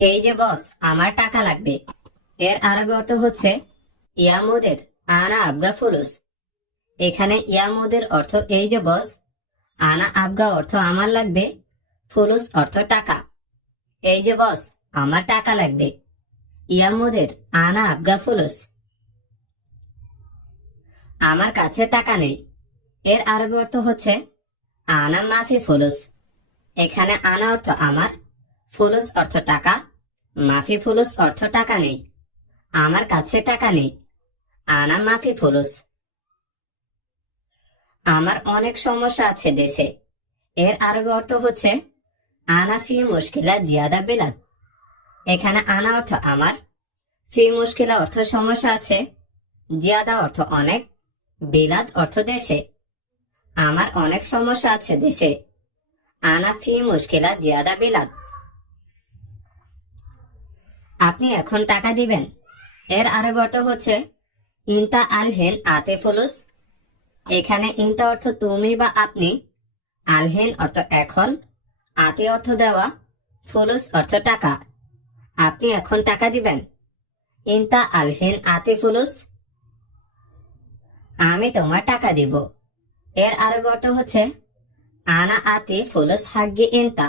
এই যে বস, আমার টাকা লাগবে। এর আরবি অর্থ হচ্ছে, ইয়ামুদের আনা আবগা ফুলুস। এখানে ইয়ামুদের অর্থ এই যে বস, আনা আবগা অর্থ আমার লাগবে, ফুলুস অর্থ টাকা। এই যে বস, আমার টাকা লাগবে। ইয়ামুদের আনা আবগা ফুলুস। আমার কাছে টাকা নেই। এর আরবি অর্থ হচ্ছে, আনা মাফি ফুলুস। এখানে আনা অর্থ আমার, ফুলুস অর্থ টাকা। মাফি ফুলুস অর্থ টাকা নেই। আমার কাছে টাকা নেই। আনা মাফি ফুলুস আমার অনেক সমস্যা আছে দেশে। এর আরবি অর্থ হচ্ছে, আনা ফি মুশকিলা জিয়াদা বিলাদ এখানে আনা অর্থ আমার, ফি মুশকিলা অর্থ সমস্যা আছে, জিয়াদা অর্থ অনেক বিলাদ অর্থ দেশে। আমার অনেক সমস্যা আছে দেশে। আনা ফি মুশকিলা জিয়াদা বিলাদ আপনি এখন টাকা দিবেন। এর আরব অর্থ হচ্ছে, ইনতা আলহেন আতে ফুলুস এখানে ইনতা অর্থ তুমি বা আপনি, আলহেন অর্থ এখন, আতে অর্থ দেওয়া, ফুলুস অর্থ টাকা। আপনি এখন টাকা দিবেন। ইনতা আলহেন আতে ফুলুস আমি তোমার টাকা দিব। এর আরব অর্থ হচ্ছে, আনা আতে ফুলুস হাগ্গি ইনতা।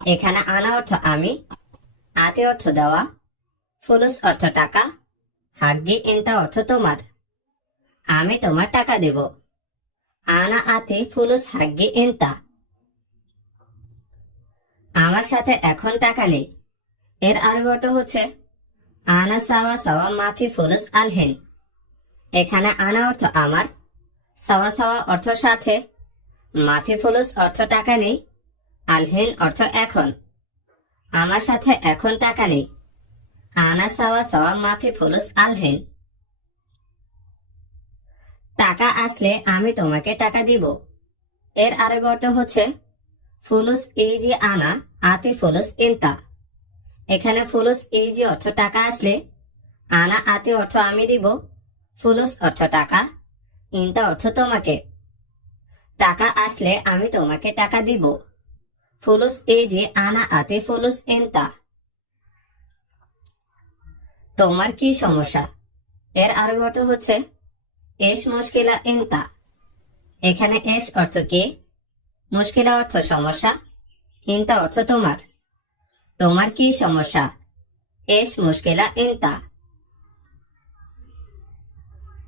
এখানে আনা অর্থ আমি আতে অর্থ দেওয়া, ফুলুস অর্থ টাকা, হাগ্গি ইনতা অর্থ তোমার। আমি তোমার টাকা দেব। আনা আতে ফুলুস হাগ্গি ইনতা। আমার সাথে এখন টাকা নেই। এর আরবি অর্থ হচ্ছে, আনা সাওয়া সাওয়া মাফি ফুলুস আলহেন এখানে আনা অর্থ আমার, সাওয়া সাওয়া অর্থ সাথে, মাফি ফুলুস অর্থ টাকা নেই আলহেন অর্থ এখন। আমার সাথে এখন টাকা নেই। আনা সাওয়া সাওয়া মাফি ফুলুস আলহেন। টাকা আসলে আমি তোমাকে টাকা দিব। এর আরেক অর্থ হচ্ছে, ফুলুস এই যে আনা, আতে ফুলুস ইনতা এখানে ফুলুস এই যে অর্থ টাকা আসলে, আনা আতে অর্থ আমি দিব, ফুলুস অর্থ টাকা ইনতা অর্থ তোমাকে। টাকা আসলে আমি তোমাকে টাকা দিব। এই যে আনা আতে ফুলুস ইনতা তোমার কি সমস্যা এর আরবি অর্থ হচ্ছে এস মুশকিলা ইনতা এখানে এস অর্থ কি মুশকিলা অর্থ সমস্যা ইনতা অর্থ তোমার তোমার কি সমস্যা এস মুশকিলা ইনতা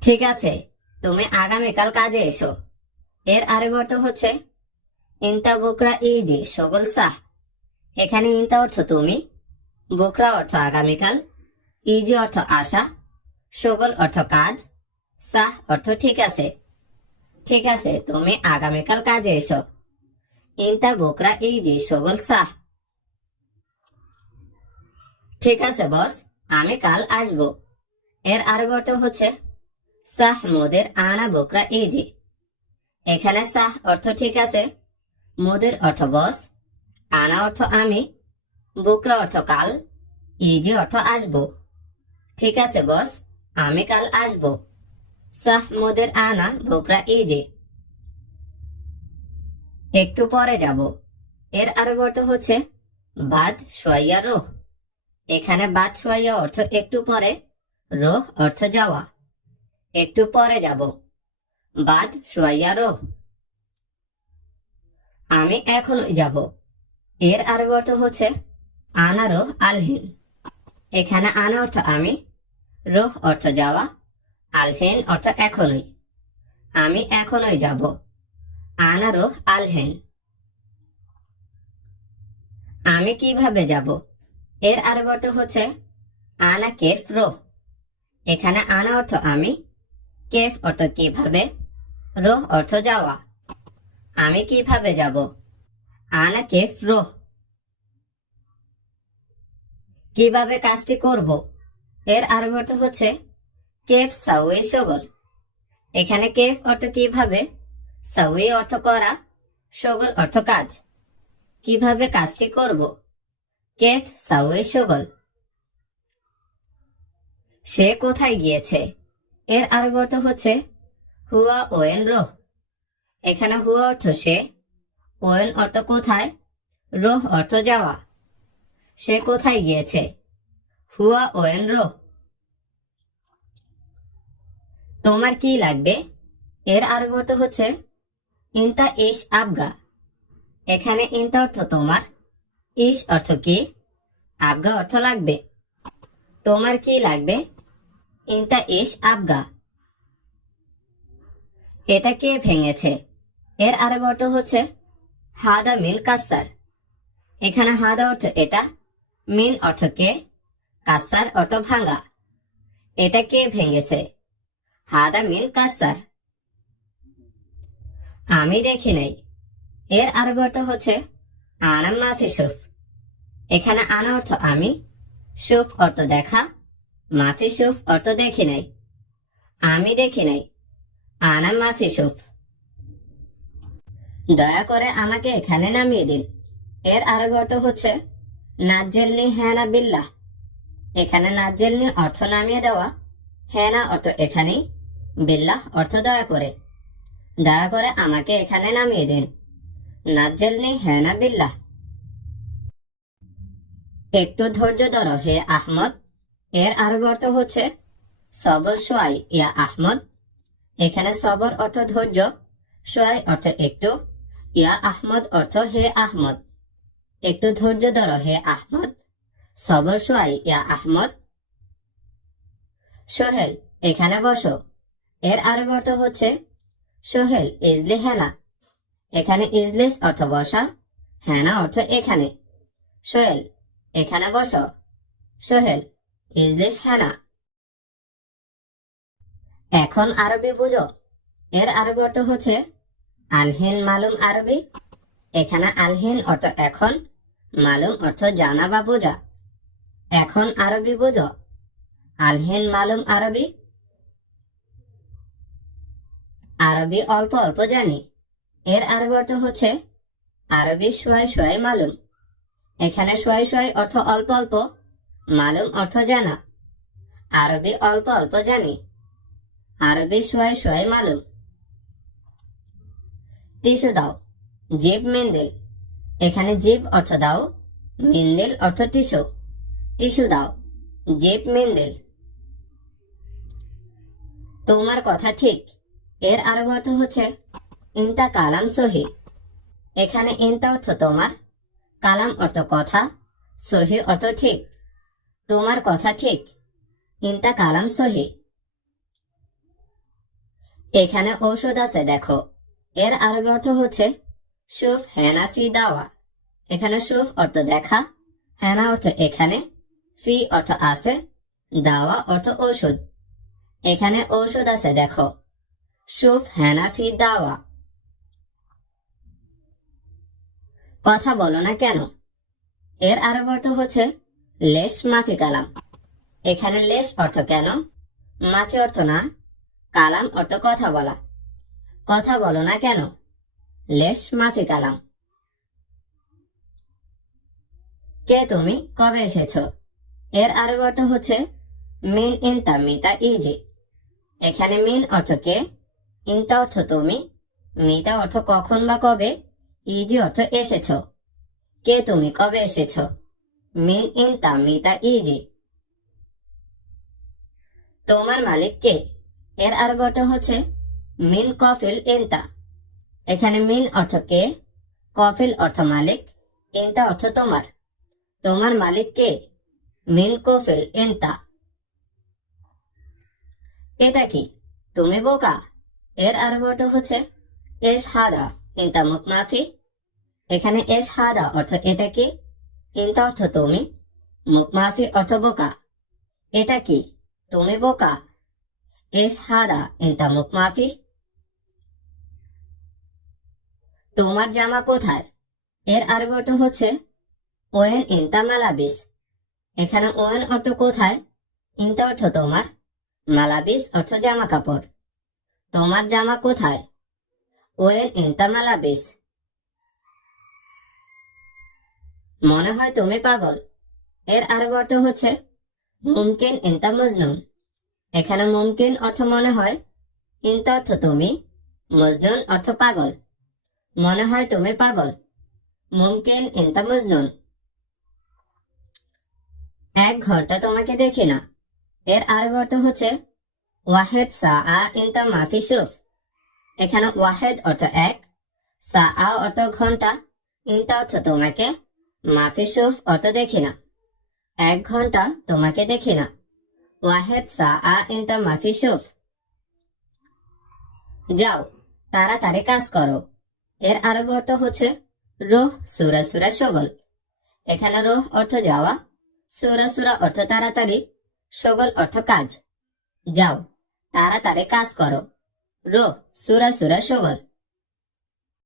ঠিক আছে তুমি আগামীকাল কাজে এসো এর আরেক অর্থ হচ্ছে ইনতা বুকরা ইজি সগল সাহ এখানে ইনতা অর্থ তুমি, বোকরা অর্থ আগামীকাল ইজি অর্থ আশা, সগল অর্থ কাজ, সাহ অর্থ ঠিক আছে। ঠিক আছে, তুমি আগামীকাল কাজে এসো। ইনতা বুকরা ইজি সগল সাহ ঠিক আছে, বস, আমি কাল আসব। এর আরব অর্থ হচ্ছে, সাহ মোদের আনা বুকরা ইজি এখানে সাহ অর্থ ঠিক আছে মোদের অর্থ বস, আনা অর্থ আমি, বুকরা অর্থ কাল ইজি অর্থ আসব। ঠিক আছে বস, আমি কাল আসব। সাহ মোদের আনা, বুকরা ইজি একটু পরে যাব। এর আরব অর্থ হচ্ছে, বাদ সোয়াইয়া রোহ। এখানে বাদ সোয়াইয়া অর্থ একটু পরে, রোহ অর্থ যাওয়া। একটু পরে যাব। বাদ সোয়াইয়া রোহ। আমি এখনই যাব। এর আরবি অর্থ হচ্ছে আনা রোহ আলহিন। এখানে আনা অর্থ আমি, রোহ অর্থ যাওয়া, আলহেন অর্থ এখনই। আমি এখনই যাব আনা রোহ আলহেন। আমি কীভাবে যাব? এর আরবি অর্থ হচ্ছে আনা কেফ রোহ। এখানে আনা অর্থ আমি, কেফ অর্থ কীভাবে, রোহ অর্থ যাওয়া। আমি কীভাবে যাব? আনা কেফ রোহ কীভাবে কাজটি করব? এর আরবি অর্থ হচ্ছে, কেফ সাউয়ে সগল। এখানে কেফ অর্থ কীভাবে? সাউয়ে অর্থ করা, সগল অর্থ কাজ। কীভাবে কাজটি করব? কেফ সাউয়ে সগল। সে কোথায় গিয়েছে? এর আরবি অর্থ হচ্ছে, হুয়া ওয়েন রোহ এখানে হুয়া অর্থ সে ওয়েন অর্থ কোথায়? রোহ অর্থ যাওয়া। সে কোথায় গিয়েছে? হুয়া ওয়েন রো তোমার কি লাগবে? এর আরব অর্থ হচ্ছে, ইন্তা ইস আবগা। এখানে ইন্তা অর্থ তোমার ইস অর্থ কি? আবগা অর্থ লাগবে। তোমার কি লাগবে? ইন্তা ইস আবগা। এটা কে ভেঙেছে? এর আরব অর্থ হচ্ছে হাদা মিন কাসার। এখানে হাদা অর্থ এটা মিন অর্থ কে, কাসার অর্থ ভাঙা। এটা কে ভেঙেছে? হাদা মিন কাসার। আমি দেখি নাই। এর আরব অর্থ হচ্ছে আনাম মাফি সুফ। এখানে আনা অর্থ আমি, সুফ অর্থ দেখা, মাফি সুফ অর্থ দেখি নাই। আমি দেখি নাই, আনাম মাফি সুফ। দয়া করে আমাকে এখানে নামিয়ে দিন। এর আরব অর্থ হচ্ছে, নাজ্জেলনি হ্যানা বিল্লাহ। এখানে নাজ্জেলনি অর্থ নামিয়ে দেওয়া। হ্যানা অর্থ এখানেই। বিল্লাহ অর্থ দয়া করে। দয়া করে আমাকে এখানে নামিয়ে দিন। নাজ্জেলনি হ্যানা বিল্লাহ। একটু ধৈর্য ধরো হে আহমদ। এর আরব অর্থ হচ্ছে, সবর সোয়াই ইয়া আহমদ। এখানে সবর অর্থ ধৈর্য সোয়াই অর্থ একটু। ইয়া আহমদ অর্থ হে আহমদ। একটু ধৈর্য ধরো হে আহমদ। সবর সোয়াই ইয়া আহমদ। সোহেল, এখানে বসো। এর আরব অর্থ হচ্ছে, সোহেল, ইজলি হেনা। এখানে ইজলিস অর্থ বসা, হেনা অর্থ এখানে। সোহেল, এখানে বসো। সোহেল, ইজলিস হেনা। এখন আরবি বুঝো। এর আরবি অর্থ হচ্ছে আলহিন মালুম আরবি। এখানে আলহিন অর্থ এখন, মালুম অর্থ জানা বা বোঝা। এখন আরবি বোঝো। আলহিন মালুম আরবি। আরবি অল্প অল্প জানি। এর আরবি অর্থ হচ্ছে, আরবি সোয়াই সোয়াই মালুম। এখানে সোয়াই সোয়াই অর্থ অল্প অল্প, মালুম অর্থ জানা। আরবি অল্প অল্প জানি। আরবি সোয়াই সোয়াই মালুম। টিস্যু দাও। জিপ মেন্দেল। এখানে জিপ অর্থ দাও, মেন্দেল অর্থ টিস্যু। টিস্যু দাও জিপ মেন্দেল। তোমার কথা ঠিক। এর আরব অর্থ হচ্ছে, ইন্তা কালাম সহি। এখানে ইন্তা অর্থ তোমার, কালাম অর্থ কথা, সহি অর্থ ঠিক। তোমার কথা ঠিক, ইন্তা কালাম সহি। এখানে ঔষধ আছে, দেখো। এর আরবি অর্থ হচ্ছে সুফ হেনা, ফি, দাওয়া। এখানে সুফ অর্থ দেখা, হেনা অর্থ এখানে, ফি অর্থ আছে, দাওয়া অর্থ ঔষধ। এখানে ঔষধ আছে, দেখো সুফ হেনা, ফি, দাওয়া। কথা বলো না কেন? এর আরব অর্থ হচ্ছে লেশ, মাফি, কালাম। এখানে লেশ অর্থ কেন? মাফি অর্থ না, কালাম অর্থ কথা বলা। কথা বলো না কেন? লেশ মাফি কালাম। কে তুমি? কবে এসেছ? এর আরব অর্থ হচ্ছে, মিন ইনতা মিতা ইজি। এখানে মিন অর্থ কে? ইনতা অর্থ তুমি। মিতা অর্থ কখন বা কবে? ইজি অর্থ এসেছ। কে তুমি? কবে এসেছ? মিন ইনতা মিতা ইজি। তোমার মালিক কে? এর আরব অর্থ হচ্ছে মিন কফিল ইনতা। এখানে মিন অর্থ কে? কফিল অর্থ মালিক, ইনতা অর্থ তোমার। তোমার মালিক কে? মিন কফিল ইনতা। এটা কি? তুমি বোকা? এর আরব অর্থ হচ্ছে এস হাদা ইনতা মুকমাফি এখানে এস হাদা অর্থ এটা কি? ইনতা অর্থ তুমি। মুকমাফি অর্থ বোকা। এটা কি? তুমি বোকা? এস হাদা ইনতা মুকমাফি তোমার জামা কোথায়? এর আরব অর্থ হচ্ছে, ওয়েন ইনতা মালাবিস এখানে ওয়েন অর্থ কোথায়? ইনতা অর্থ তোমার। মালাবিস অর্থ জামা কাপড় তোমার জামা কোথায়? ওয়েন ইনতা মালাবিস মনে হয় তুমি পাগল। এর আরব অর্থ হচ্ছে, মুমকিন ইনতা মজনুন এখানে মুমকিন অর্থ মনে হয় ইনতা অর্থ তুমি। মজনুন অর্থ পাগল। মনে হয় তুমি পাগল। মুমকিন ইনতা মজনুন। এক ঘণ্টা তোমাকে দেখি না। এর আরেক অর্থ হচ্ছে, ওয়াহেদ সা আ ইনতা মাফি শুফ এখানে ওয়াহেদ অর্থ এক সা আ অর্থ ঘণ্টা। ইনতা অর্থ তোমাকে মাফি শুফ অর্থ দেখি না। এক ঘণ্টা তোমাকে দেখি না। ওয়াহেদ সা আ ইনতা মাফি শুফ যাও, তাড়াতাড়ি কাজ করো। এর আরব অর্থ হচ্ছে রোহ, সুরা সুরা, সগল। এখানে রোহ অর্থ যাওয়া, সুরা সুরা অর্থ তাড়াতাড়ি, সগল অর্থ কাজ। যাও, তাড়াতাড়ি কাজ করো। রোহ, সুরা সুরা, সগল।